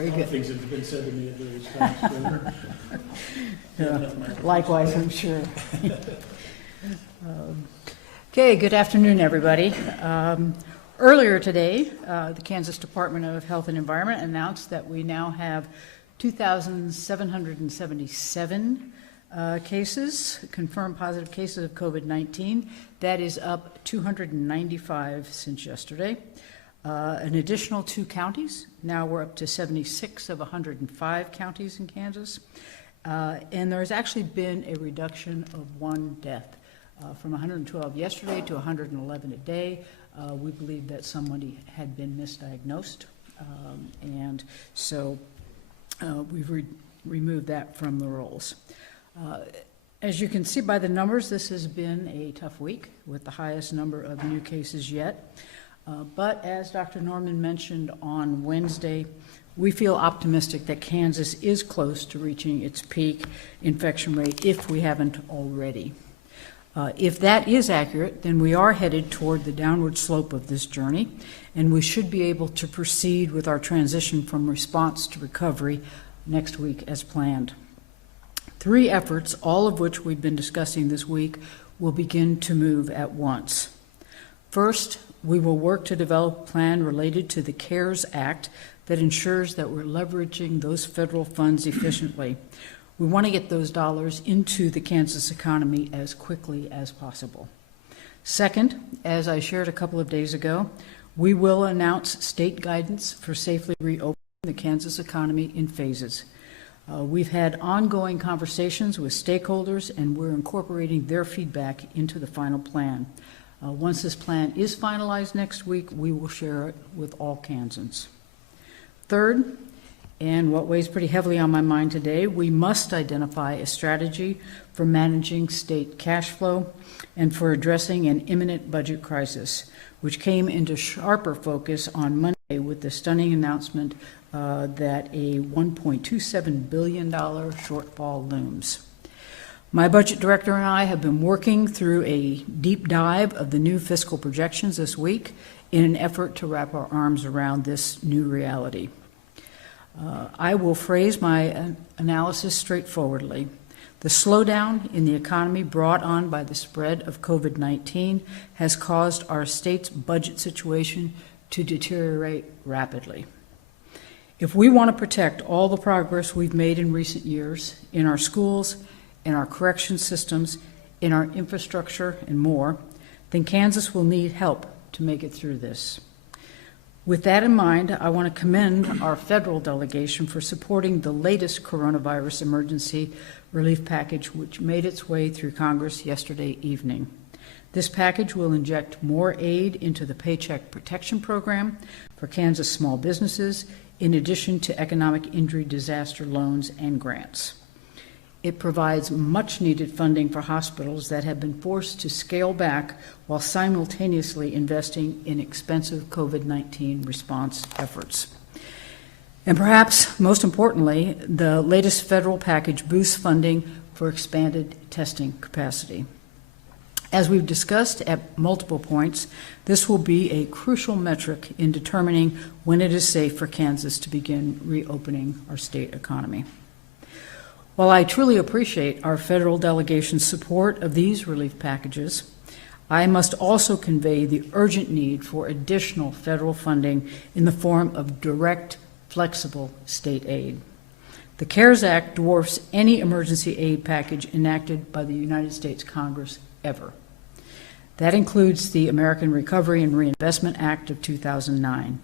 Very good. Things have been said to me at various times. Likewise, I'm sure. Okay, good afternoon, everybody. Earlier today, the Kansas Department of Health and Environment announced that we now have 2,777 cases, confirmed positive cases of COVID-19. That is up 295 since yesterday. An additional 2 counties. Now we're up to 76 of 105 counties in Kansas. And there's actually been a reduction of 1 death from 112 yesterday to 111 a day. We believe that somebody had been misdiagnosed. And so we've removed that from the rolls. As you can see by the numbers, this has been a tough week with the highest number of new cases yet. But as Dr. Norman mentioned on Wednesday, we feel optimistic that Kansas is close to reaching its peak infection rate if we haven't already. If that is accurate, then we are headed toward the downward slope of this journey, and we should be able to proceed with our transition from response to recovery next week as planned. 3 efforts, all of which we've been discussing this week, will begin to move at once. First, we will work to develop a plan related to the CARES Act that ensures that we're leveraging those federal funds efficiently. We want to get those dollars into the Kansas economy as quickly as possible. Second, as I shared a couple of days ago, we will announce state guidance for safely reopening the Kansas economy in phases. We've had ongoing conversations with stakeholders, and we're incorporating their feedback into the final plan. Once this plan is finalized next week, we will share it with all Kansans. Third, and what weighs pretty heavily on my mind today, we must identify a strategy for managing state cash flow and for addressing an imminent budget crisis, which came into sharper focus on Monday with the stunning announcement that a $1.27 billion shortfall looms. My budget director and I have been working through a deep dive of the new fiscal projections this week in an effort to wrap our arms around this new reality. I will phrase my analysis straightforwardly. The slowdown in the economy brought on by the spread of COVID-19 has caused our state's budget situation to deteriorate rapidly. If we want to protect all the progress we've made in recent years in our schools, in our correction systems, in our infrastructure, and more, then Kansas will need help to make it through this. With that in mind, I want to commend our federal delegation for supporting the latest coronavirus emergency relief package, which made its way through Congress yesterday evening. This package will inject more aid into the Paycheck Protection Program for Kansas small businesses, in addition to economic injury disaster loans and grants. It provides much-needed funding for hospitals that have been forced to scale back while simultaneously investing in expensive COVID-19 response efforts. And perhaps most importantly, the latest federal package boosts funding for expanded testing capacity. As we've discussed at multiple points, this will be a crucial metric in determining when it is safe for Kansas to begin reopening our state economy. While I truly appreciate our federal delegation's support of these relief packages, I must also convey the urgent need for additional federal funding in the form of direct, flexible state aid. The CARES Act dwarfs any emergency aid package enacted by the United States Congress ever. That includes the American Recovery and Reinvestment Act of 2009.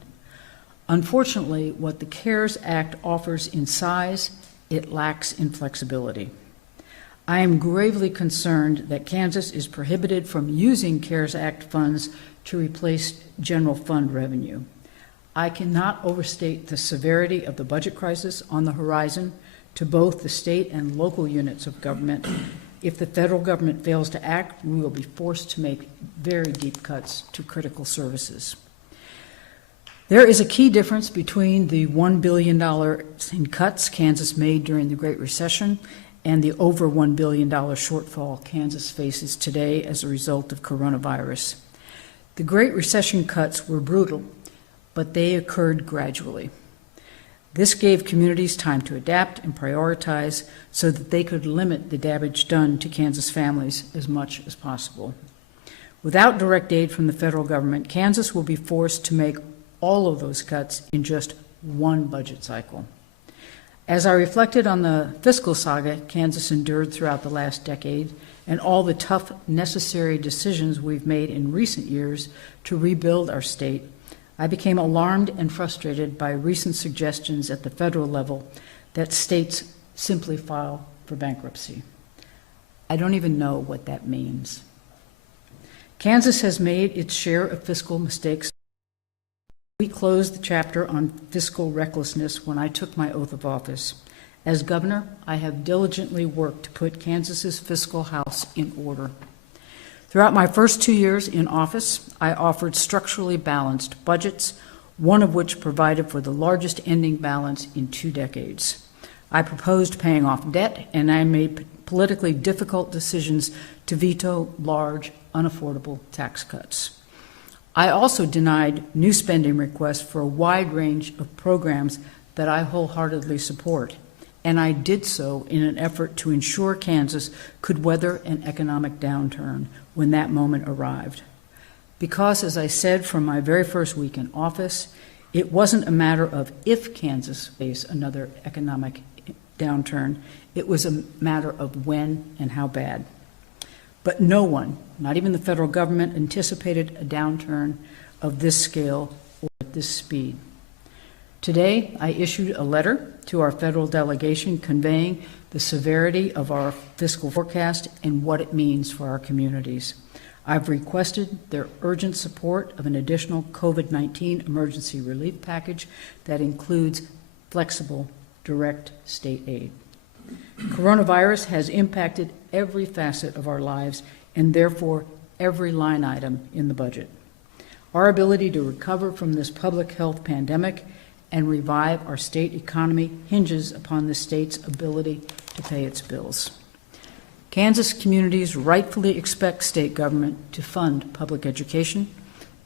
Unfortunately, what the CARES Act offers in size, it lacks in flexibility. I am gravely concerned that Kansas is prohibited from using CARES Act funds to replace general fund revenue. I cannot overstate the severity of the budget crisis on the horizon to both the state and local units of government. If the federal government fails to act, we will be forced to make very deep cuts to critical services. There is a key difference between the $1 billion in cuts Kansas made during the Great Recession and the over $1 billion shortfall Kansas faces today as a result of coronavirus. The Great Recession cuts were brutal, but they occurred gradually. This gave communities time to adapt and prioritize so that they could limit the damage done to Kansas families as much as possible. Without direct aid from the federal government, Kansas will be forced to make all of those cuts in just one budget cycle. As I reflected on the fiscal saga Kansas endured throughout the last decade and all the tough, necessary decisions we've made in recent years to rebuild our state, I became alarmed and frustrated by recent suggestions at the federal level that states simply file for bankruptcy. I don't even know what that means. Kansas has made its share of fiscal mistakes. We closed the chapter on fiscal recklessness when I took my oath of office. As governor, I have diligently worked to put Kansas's fiscal house in order. Throughout my first 2 years in office, I offered structurally balanced budgets, one of which provided for the largest ending balance in 2 decades. I proposed paying off debt, and I made politically difficult decisions to veto large, unaffordable tax cuts. I also denied new spending requests for a wide range of programs that I wholeheartedly support, and I did so in an effort to ensure Kansas could weather an economic downturn when that moment arrived. Because, as I said from my very first week in office, it wasn't a matter of if Kansas faced another economic downturn, it was a matter of when and how bad. But no one, not even the federal government, anticipated a downturn of this scale or at this speed. Today, I issued a letter to our federal delegation conveying the severity of our fiscal forecast and what it means for our communities. I've requested their urgent support of an additional COVID-19 emergency relief package that includes flexible, direct state aid. Coronavirus has impacted every facet of our lives and therefore every line item in the budget. Our ability to recover from this public health pandemic and revive our state economy hinges upon the state's ability to pay its bills. Kansas communities rightfully expect state government to fund public education.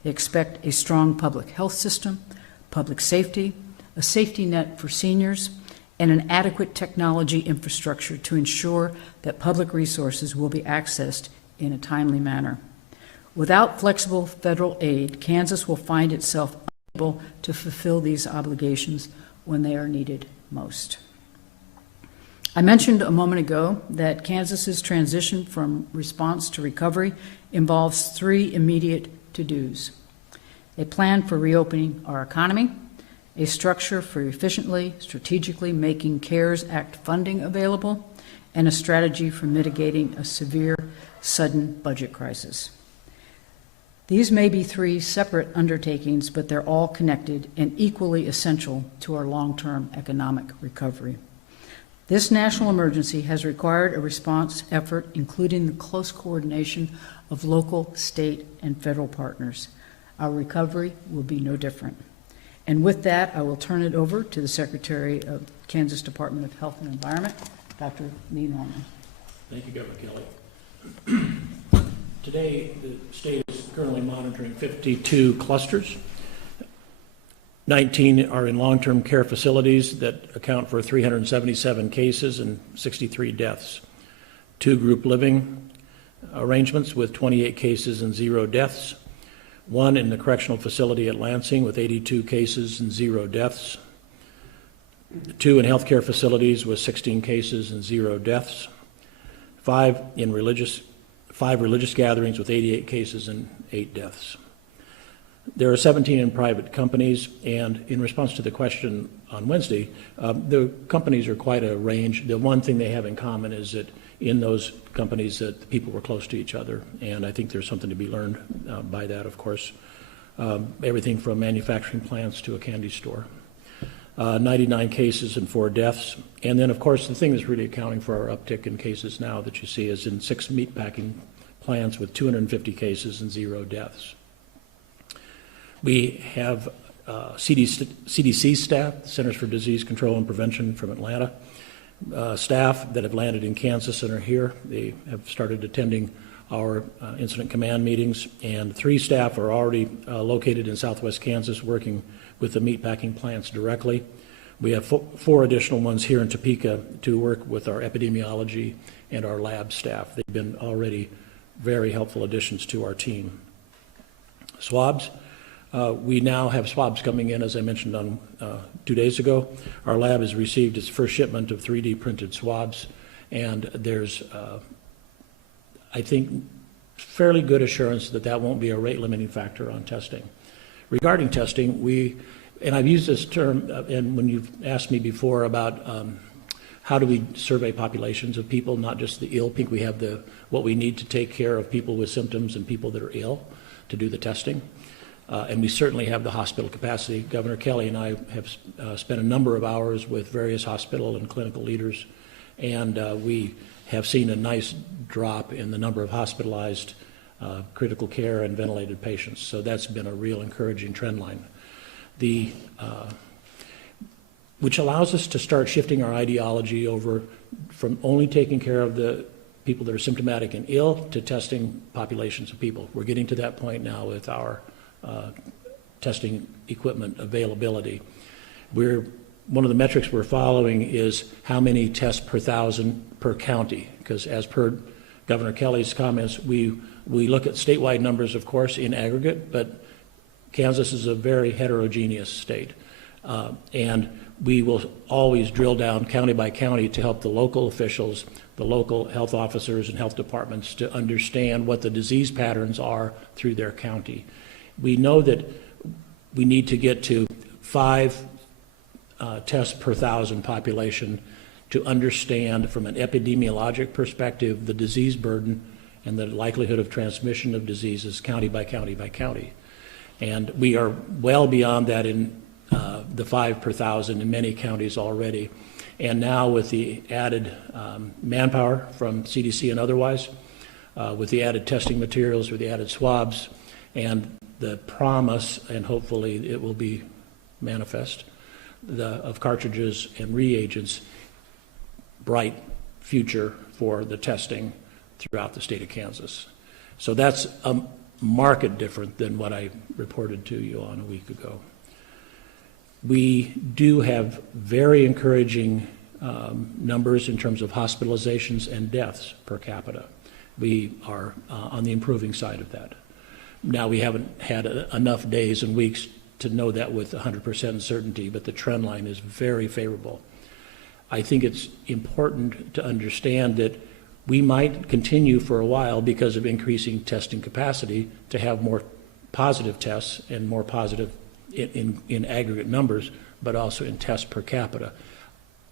They expect a strong public health system, public safety, a safety net for seniors, and an adequate technology infrastructure to ensure that public resources will be accessed in a timely manner. Without flexible federal aid, Kansas will find itself unable to fulfill these obligations when they are needed most. I mentioned a moment ago that Kansas's transition from response to recovery involves 3 immediate to-dos: a plan for reopening our economy, a structure for efficiently, strategically making CARES Act funding available, and a strategy for mitigating a severe, sudden budget crisis. These may be 3 separate undertakings, but they're all connected and equally essential to our long-term economic recovery. This national emergency has required a response effort, including the close coordination of local, state, and federal partners. Our recovery will be no different. And with that, I will turn it over to the Secretary of Kansas Department of Health and Environment, Dr. Lee Norman. Thank you, Governor Kelly. Today, the state is currently monitoring 52 clusters. 19 are in long-term care facilities that account for 377 cases and 63 deaths. 2 group living arrangements with 28 cases and 0 deaths. 1 in the correctional facility at Lansing with 82 cases and 0 deaths. 2 in healthcare facilities with 16 cases and 0 deaths. 5 religious gatherings with 88 cases and 8 deaths. There are 17 in private companies, and in response to the question on Wednesday, the companies are quite a range. The one thing they have in common is that in those companies that the people were close to each other, and I think there's something to be learned by that, of course. Everything from manufacturing plants to a candy store. 99 cases and 4 deaths. And then, of course, the thing that's really accounting for our uptick in cases now that you see is in 6 meatpacking plants with 250 cases and 0 deaths. We have CDC staff, Centers for Disease Control and Prevention from Atlanta, staff that have landed in Kansas and are here. They have started attending our incident command meetings, and 3 staff are already located in southwest Kansas working with the meatpacking plants directly. We have four additional ones here in Topeka to work with our epidemiology and our lab staff. They've been already very helpful additions to our team. Swabs. We now have swabs coming in, as I mentioned on 2 days ago. Our lab has received its first shipment of 3D printed swabs, and there's, I think, fairly good assurance that that won't be a rate limiting factor on testing. Regarding testing, and I've used this term, and when you've asked me before about how do we survey populations of people, not just the ill. I think we have what we need to take care of people with symptoms and people that are ill to do the testing. And we certainly have the hospital capacity. Governor Kelly and I have spent a number of hours with various hospital and clinical leaders, and we have seen a nice drop in the number of hospitalized critical care and ventilated patients. So that's been a real encouraging trend line. Which allows us to start shifting our ideology over from only taking care of the people that are symptomatic and ill to testing populations of people. We're getting to that point now with our testing equipment availability. One of the metrics we're following is how many tests per thousand per county, because as per Governor Kelly's comments, we look at statewide numbers, of course, in aggregate, but Kansas is a very heterogeneous state. And we will always drill down county by county to help the local officials, the local health officers and health departments to understand what the disease patterns are through their county. We know that we need to get to 5 tests per thousand population to understand from an epidemiologic perspective the disease burden and the likelihood of transmission of diseases county by county by county. And we are well beyond that in the 5 per thousand in many counties already. And now with the added manpower from CDC and otherwise, with the added testing materials, with the added swabs, and the promise, and hopefully it will be manifest, of cartridges and reagents, bright future for the testing throughout the state of Kansas. So that's a market different than what I reported to you on a week ago. We do have very encouraging numbers in terms of hospitalizations and deaths per capita. We are on the improving side of that. Now, we haven't had enough days and weeks to know that with 100% certainty, but the trend line is very favorable. I think it's important to understand that we might continue for a while, because of increasing testing capacity, to have more positive tests and more positive in aggregate numbers, but also in tests per capita.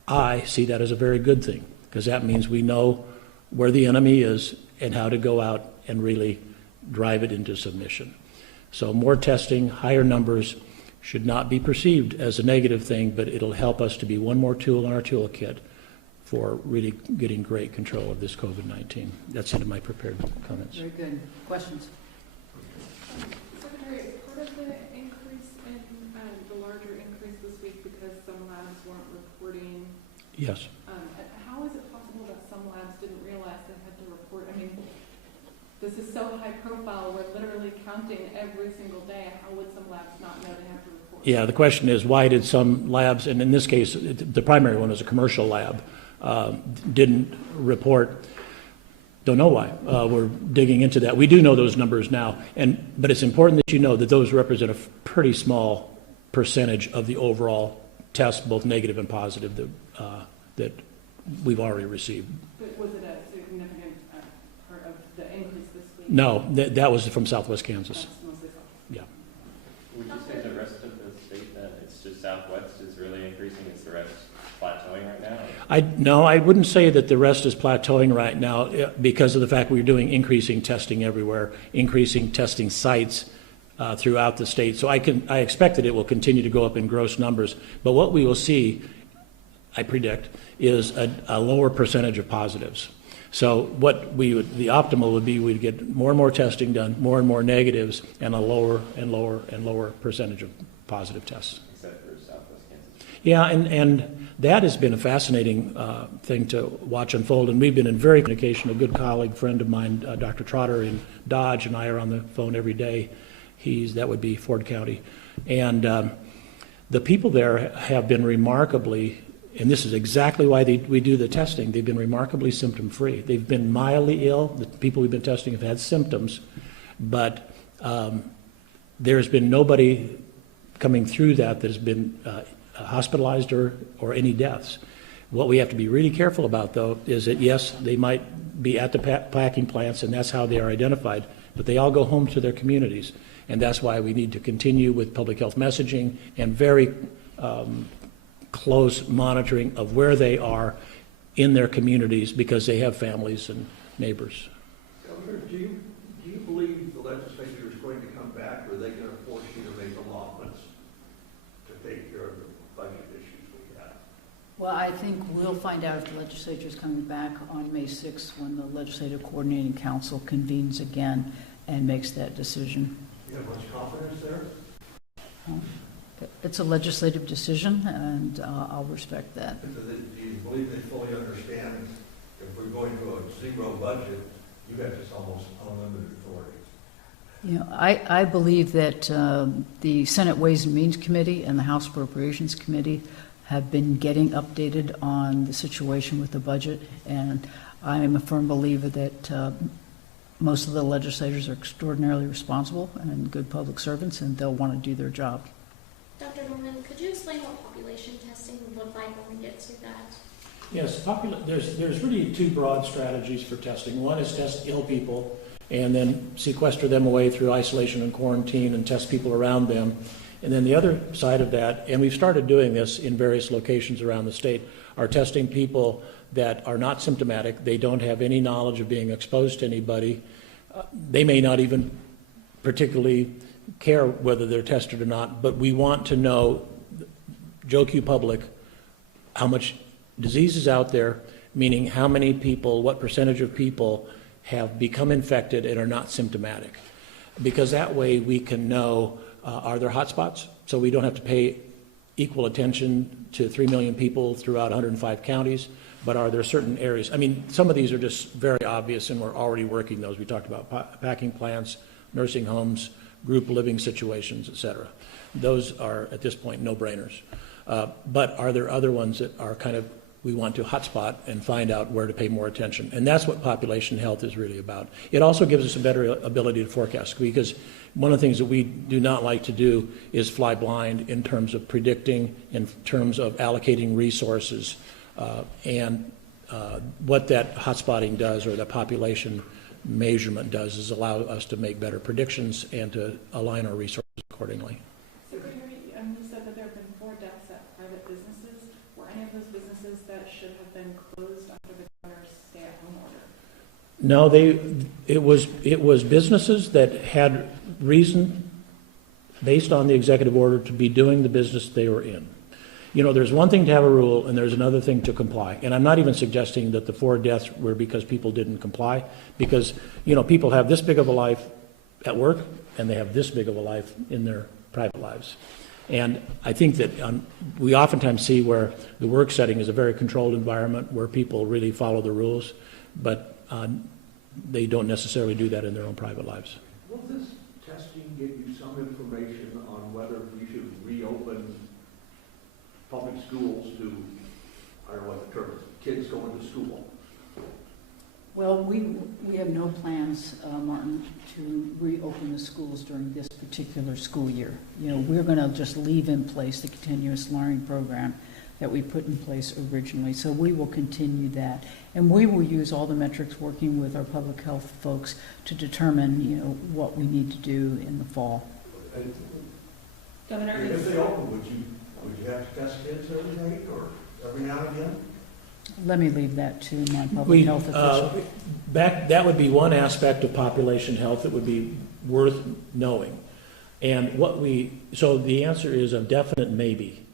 I see that as a very good thing, because that means we know where the enemy is and how to go out and really drive it into submission. So more testing, higher numbers should not be perceived as a negative thing, but it'll help us to be one more tool in our toolkit for really getting great control of this COVID-19. That's it in my prepared comments. Very good. Questions? Secretary, is part of the increase in the larger increase this week because some labs weren't reporting? Yes. How is it possible that some labs didn't realize they had to report? I mean, this is so high profile, we're literally counting every single day. How would some labs not know they have to report? Yeah, the question is, why did some labs, and in this case, the primary one is a commercial lab, didn't report? Don't know why. We're digging into that. We do know those numbers now, but it's important that you know that those represent a pretty small percentage of the overall tests, both negative and positive, that we've already received. But was it a significant part of the increase this week? No, that was from Southwest Kansas. That's mostly Southwest. Yeah. Would you say the rest of the state that it's just Southwest is really increasing, it's the rest plateauing right now? No, I wouldn't say that the rest is plateauing right now because of the fact we're doing increasing testing everywhere, increasing testing sites throughout the state. So I expect that it will continue to go up in gross numbers. But what we will see, I predict, is a lower percentage of positives. So the optimal would be we'd get more and more testing done, more and more negatives, and a lower and lower and lower percentage of positive tests. Except for Southwest Kansas. Yeah, and that has been a fascinating thing to watch unfold, and we've been in very communication. A good colleague, friend of mine, Dr. Trotter in Dodge, and I are on the phone every day. That would be Ford County. And The people there have been remarkably, and this is exactly why we do the testing, they've been remarkably symptom-free. They've been mildly ill. The people we've been testing have had symptoms, but there's been nobody coming through that has been hospitalized or any deaths. What we have to be really careful about, though, is that, yes, they might be at the packing plants, and that's how they are identified, but they all go home to their communities. And that's why we need to continue with public health messaging and very close monitoring of where they are in their communities, because they have families and neighbors. Governor, do you believe the legislature is going to come back, or are they going to force you to make allotments to take care of the budget issues we have? Well, I think we'll find out if the legislature is coming back on May 6th when the Legislative Coordinating Council convenes again and makes that decision. Do you have much confidence there? It's a legislative decision, and I'll respect that. Do you believe they fully understand if we're going to a zero budget, you have just almost unlimited authority? You know, I believe that the Senate Ways and Means Committee and the House Appropriations Committee have been getting updated on the situation with the budget, and I am a firm believer that most of the legislators are extraordinarily responsible and good public servants, and they'll want to do their job. Dr. Norman, could you explain what population testing would look like when we get to that? Yes, there's really two broad strategies for testing. One is test ill people and then sequester them away through isolation and quarantine and test people around them. And then the other side of that, and we've started doing this in various locations around the state, are testing people that are not symptomatic. They don't have any knowledge of being exposed to anybody. They may not even particularly care whether they're tested or not, but we want to know, Joe Q public, how much disease is out there, meaning how many people, what percentage of people have become infected and are not symptomatic. Because that way we can know, are there hotspots? So we don't have to pay equal attention to 3 million people throughout 105 counties, but are there certain areas? I mean, some of these are just very obvious, and we're already working those. We talked about packing plants, nursing homes, group living situations, et cetera. Those are, at this point, no-brainers. But are there other ones that are kind of, we want to hotspot and find out where to pay more attention? And that's what population health is really about. It also gives us a better ability to forecast, because one of the things that we do not like to do is fly blind in terms of predicting, in terms of allocating resources. What that hotspotting does, or the population measurement does, is allow us to make better predictions and to align our resources accordingly. Secretary, you said that there have been 4 deaths at private businesses. Were any of those businesses that should have been closed under the governor's stay-at-home order? No, it was businesses that had reason, based on the executive order, to be doing the business they were in. You know, there's one thing to have a rule, and there's another thing to comply. And I'm not even suggesting that the 4 deaths were because people didn't comply, because, you know, people have this big of a life at work, and they have this big of a life in their private lives. And I think that we oftentimes see where the work setting is a very controlled environment where people really follow the rules, but they don't necessarily do that in their own private lives. Will this testing give you some information on whether we should reopen public schools to, I don't know what the term is, kids going to school? Well, we have no plans, Martin, to reopen the schools during this particular school year. You know, we're going to just leave in place the continuous learning program that we put in place originally. So we will continue that. And we will use all the metrics working with our public health folks to determine, you know, what we need to do in the fall. Governor, If they open, would you have to test kids every day or every now and again? Let me leave that to my public health official. That would be one aspect of population health that would be worth knowing. And so the answer is a definite maybe.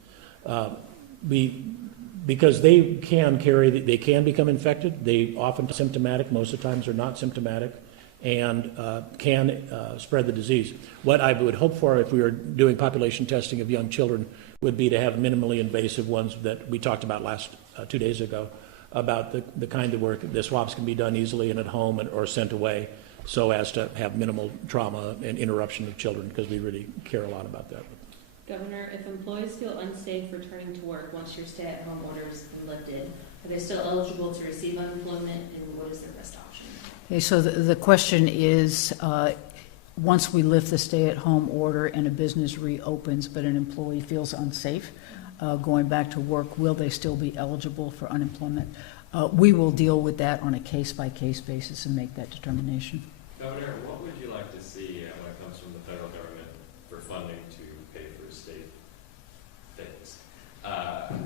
Because they can become infected. They often are symptomatic, most of the times are not symptomatic, and can spread the disease. What I would hope for if we were doing population testing of young children would be to have minimally invasive ones that we talked about 2 days ago, about the kind of work, the swabs can be done easily and at home or sent away, so as to have minimal trauma and interruption of children, because we really care a lot about that. Governor, if employees feel unsafe returning to work once your stay-at-home order has been lifted, are they still eligible to receive unemployment, and what is their best option? Okay, so the question is, once we lift the stay-at-home order and a business reopens, but an employee feels unsafe going back to work, will they still be eligible for unemployment? We will deal with that on a case-by-case basis and make that determination. Governor, what would you like to see when it comes from the federal government for funding to pay for state things?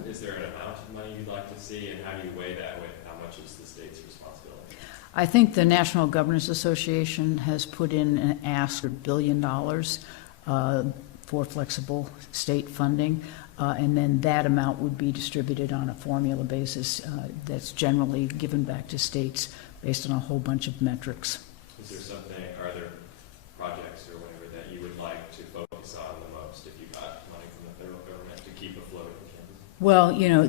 Is there an amount of money you'd like to see, and how do you weigh that with how much is the state's responsibility? I think the National Governors Association has put in an ask for $1 billion for flexible state funding, and then that amount would be distributed on a formula basis that's generally given back to states based on a whole bunch of metrics. Is there something, are there projects or whatever that you would like to focus on the most if you got money from the federal government to keep afloat in Kansas? Well, you know,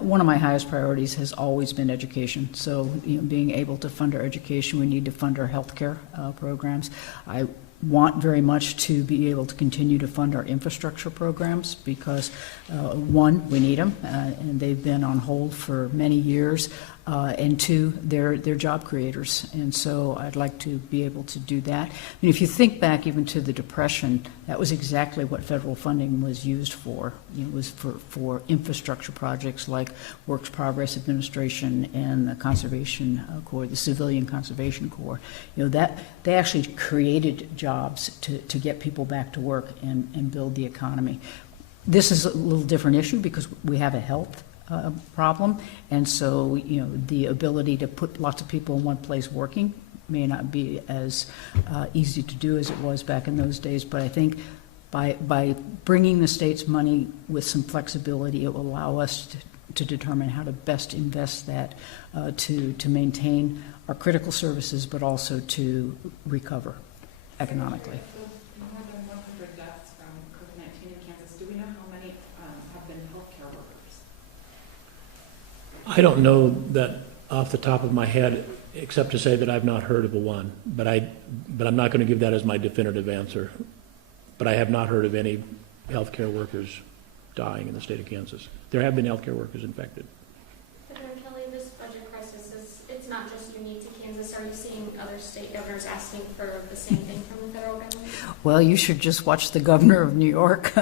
one of my highest priorities has always been education. So, you know, being able to fund our education, we need to fund our healthcare programs. I want very much to be able to continue to fund our infrastructure programs because, one, we need them, and they've been on hold for many years, and two, they're job creators, and so I'd like to be able to do that. I mean, if you think back even to the Depression, that was exactly what federal funding was used for. You know, it was for infrastructure projects like Works Progress Administration and the Conservation Corps, the Civilian Conservation Corps. You know, that they actually created jobs to get people back to work and build the economy. This is a little different issue because we have a health problem, and so, you know, the ability to put lots of people in one place working may not be as easy to do as it was back in those days, but I think by bringing the state's money with some flexibility, it will allow us to determine how to best invest that to maintain our critical services, but also to recover economically. More than 100 deaths from COVID-19 in Kansas. Do we know how many have been healthcare workers? I don't know that off the top of my head, except to say that I've not heard of a one, but I'm not going to give that as my definitive answer. But I have not heard of any healthcare workers dying in the state of Kansas. There have been healthcare workers infected. Governor Kelly, this budget crisis it's not just unique to Kansas. Are you seeing other state governors asking for the same thing from the federal government? Well, you should just watch the governor of New York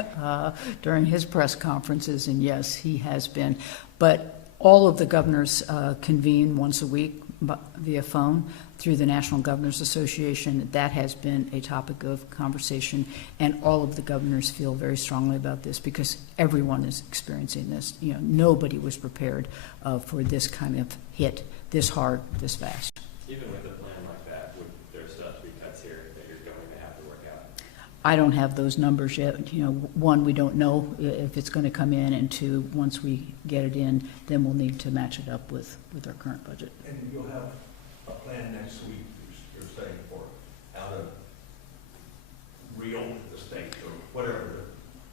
during his press conferences, and yes, he has been. But all of the governors convene once a week via phone through the National Governors Association. That has been a topic of conversation, and all of the governors feel very strongly about this because everyone is experiencing this. You know, nobody was prepared for this kind of hit, this hard, this fast. Even with a plan like that, would there still have to be cuts here that you're going to have to work out? I don't have those numbers yet. You know, one, we don't know if it's going to come in, and two, once we get it in, then we'll need to match it up with our current budget. And you'll have a plan next week, you're saying, for how to reopen the state or whatever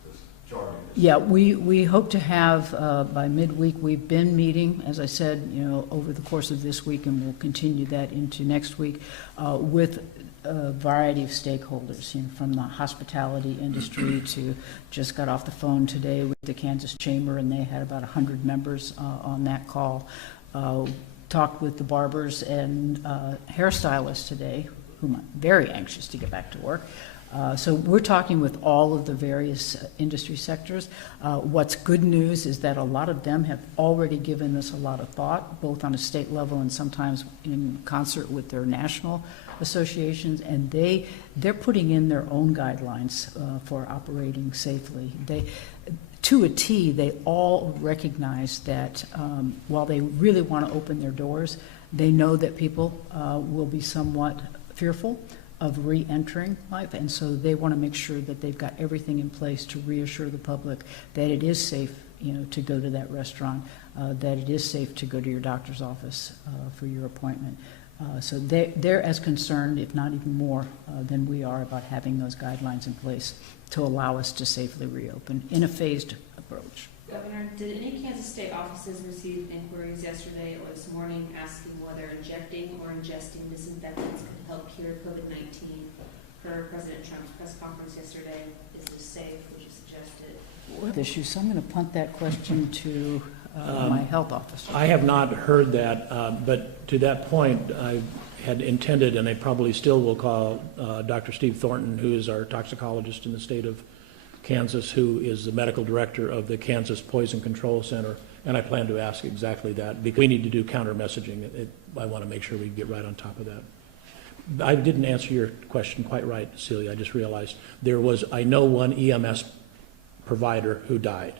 the jargon is. Yeah, we hope to have by midweek. We've been meeting, as I said, you know, over the course of this week, and we'll continue that into next week with a variety of stakeholders, you know, from the hospitality industry to just got off the phone today with the Kansas Chamber, and they had about 100 members on that call. Talked with the barbers and hairstylists today, whom I'm very anxious to get back to work. So we're talking with all of the various industry sectors. What's good news is that a lot of them have already given this a lot of thought, both on a state level and sometimes in concert with their national associations, and they're putting in their own guidelines for operating safely. To a T, they all recognize that while they really want to open their doors, they know that people will be somewhat fearful of re-entering life, and so they want to make sure that they've got everything in place to reassure the public that it is safe, you know, to go to that restaurant, that it is safe to go to your doctor's office for your appointment. So they're as concerned, if not even more, than we are about having those guidelines in place to allow us to safely reopen in a phased approach. Governor, did any Kansas state offices receive inquiries yesterday or this morning asking whether injecting or ingesting disinfectants could help cure COVID-19? Per President Trump's press conference yesterday, is this safe? Would you suggest suggested. Issue, so I'm going to punt that question to my health officer. I have not heard that, but to that point, I had intended, and I probably still will call Dr. Steve Thornton, who is our toxicologist in the state of Kansas, who is the medical director of the Kansas Poison Control Center, and I plan to ask exactly that, because we need to do counter messaging. I want to make sure we get right on top of that. I didn't answer your question quite right, Celia. I just realized there was, I know, one EMS provider who died,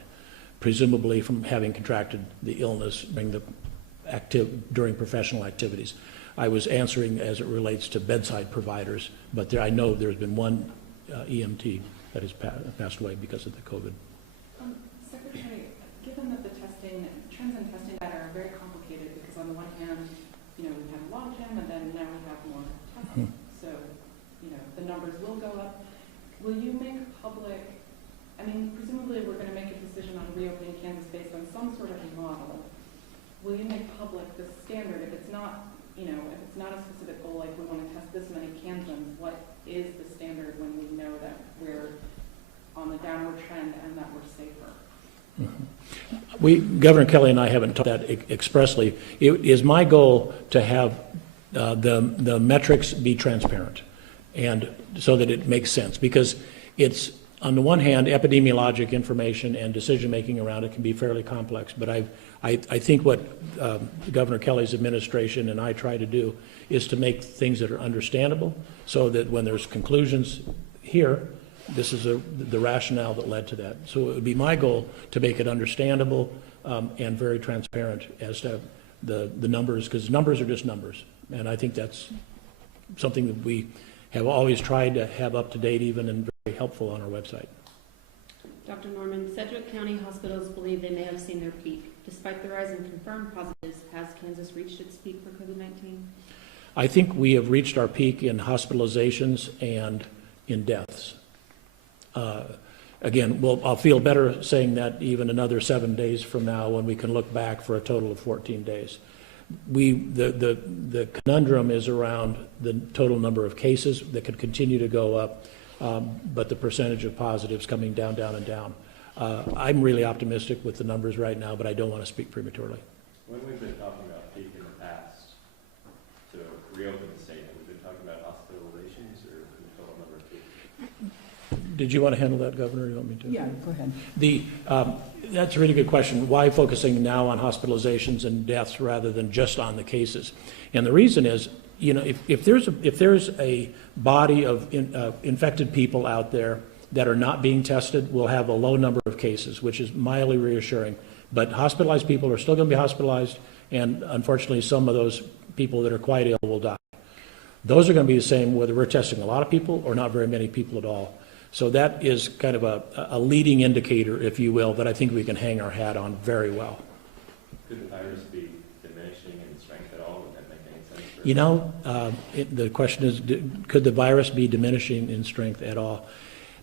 presumably from having contracted the illness during professional activities. I was answering as it relates to bedside providers, but I know there's been one EMT that has passed away because of the COVID. Secretary, given that the trends in testing data are very complicated, because on the one hand, we've had a logjam, and then now we have more tests, so, the numbers will go up. Will you make public, presumably we're going to make a decision on reopening Kansas based on some sort of model. Will you make public the standard, if it's not a specific goal, like we want to test this many Kansans, what is the standard when we know that we're on the downward trend and that we're safer? Governor Kelly and I haven't talked that expressly. It is my goal to have the metrics be transparent, and so that it makes sense, because it's, on the one hand, epidemiologic information and decision-making around it can be fairly complex, but I think what Governor Kelly's administration and I try to do is to make things that are understandable, so that when there's conclusions here, this is the rationale that led to that. So it would be my goal to make it understandable and very transparent as to the numbers, because numbers are just numbers. And I think that's something that we have always tried to have up to date, even, and very helpful on our website. Dr. Norman, Sedgwick County hospitals believe they may have seen their peak. Despite the rise in confirmed positives, has Kansas reached its peak for COVID-19? I think we have reached our peak in hospitalizations and in deaths. Again, I'll feel better saying that even another 7 days from now, when we can look back for a total of 14 days. The conundrum is around the total number of cases that could continue to go up, but the percentage of positives coming down, down, and down. I'm really optimistic with the numbers right now, but I don't want to speak prematurely. When we've been talking about peak in the past to reopen the state, have we been talking about hospitalizations or the total number of cases? Did you want to handle that, Governor? You want me to? Yeah, go ahead. That's a really good question. Why focusing now on hospitalizations and deaths rather than just on the cases? And the reason is, if there's a body of infected people out there that are not being tested, we'll have a low number of cases, which is mildly reassuring. But hospitalized people are still going to be hospitalized, and unfortunately, some of those people that are quite ill will die. Those are going to be the same whether we're testing a lot of people or not very many people at all. So that is kind of a leading indicator, if you will, that I think we can hang our hat on very well. Could the virus be diminishing in strength at all? Would that make any sense? The question is, could the virus be diminishing in strength at all?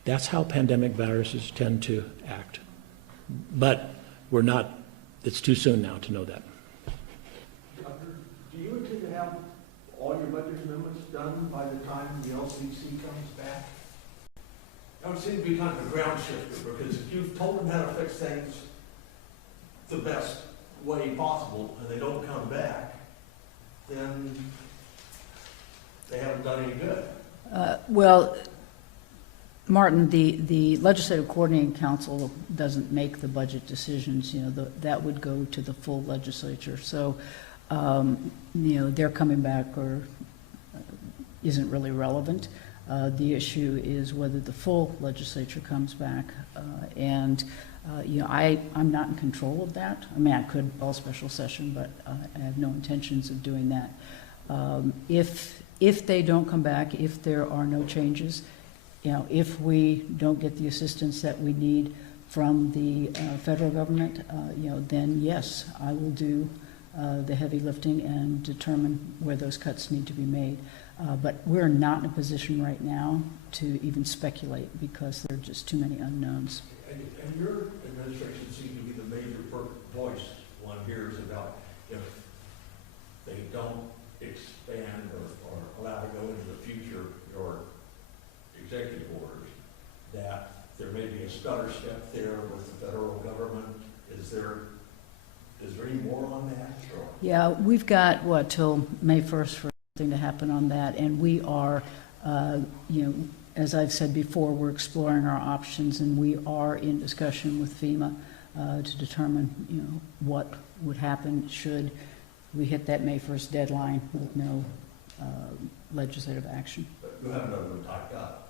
That's how pandemic viruses tend to act. But it's too soon now to know that. Doctor, do you intend to have all your budget amendments done by the time the LCC comes back? That would seem to be kind of a ground shifter, because if you've told them how to fix things the best way possible and they don't come back, then they haven't done any good. Well, Martin, the Legislative Coordinating Council doesn't make the budget decisions. That would go to the full legislature. So, their coming back isn't really relevant. The issue is whether the full legislature comes back, and I'm not in control of that. I could call a special session, but I have no intentions of doing that. If they don't come back, if there are no changes, if we don't get the assistance that we need from the federal government, then yes, I will do the heavy lifting and determine where those cuts need to be made. But we're not in a position right now to even speculate, because there are just too many unknowns. And your administration seems to be the major voice one hears about if they don't expand or allow to go into the future or executive orders, that there may be a stutter step there with the federal government. Is there any more on that? Or? Yeah, we've got, what, till May 1st for something to happen on that, and we are, as I've said before, we're exploring our options, and we are in discussion with FEMA to determine, what would happen should we hit that May 1st deadline with no legislative action. But you have another one typed up.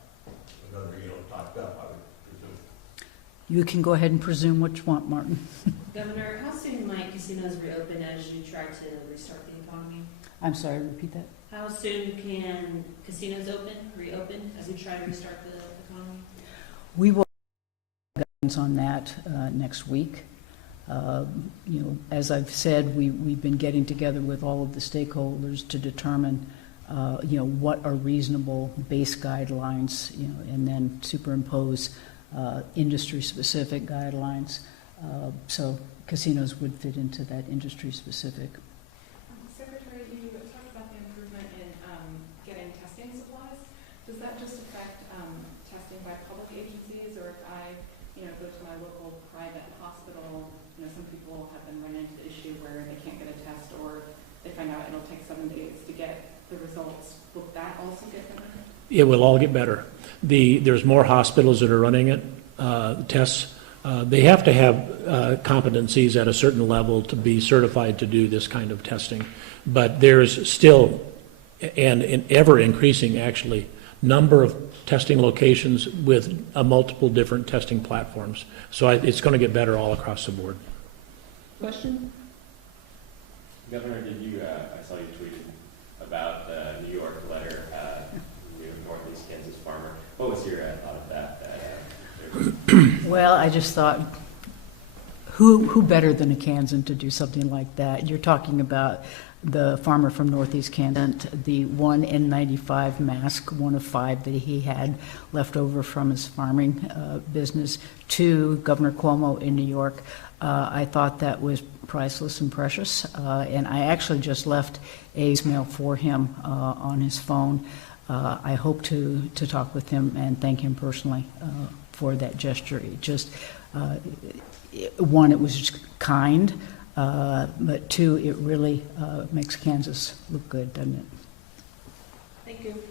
Another typed up, I would presume. You can go ahead and presume what you want, Martin. Governor, how soon might casinos reopen as you try to restart the economy? I'm sorry, repeat that. How soon can casinos reopen as we try to restart the economy? We will have guidance on that next week. As I've said, we've been getting together with all of the stakeholders to determine, what are reasonable base guidelines, and then superimpose industry-specific guidelines. So casinos would fit into that industry-specific. Secretary, you talked about the improvement in getting testing supplies. Does that just affect testing by public agencies, or if I, go to my local private hospital, some people have been running into the issue where they can't get a test, or they find out it'll take 7 days to get the results. Will that also get better? It will all get better. There's more hospitals that are running it, tests. They have to have competencies at a certain level to be certified to do this kind of testing. But there's still, and an ever increasing actually, number of testing locations with multiple different testing platforms. So it's going to get better all across the board. Question? Governor, did you, I saw you tweeted about the New York letter, New Northeast Kansas farmer. What was your thought of that? Well, I just thought, who better than a Kansan to do something like that? You're talking about the farmer from Northeast Kansas, the one N95 mask, one of 5 that he had left over from his farming business, to Governor Cuomo in New York. I thought that was priceless and precious, and I actually just left a voicemail for him on his phone. I hope to talk with him and thank him personally for that gesture. It just, one, it was just kind, but 2, it really makes Kansas look good, doesn't it? Thank you.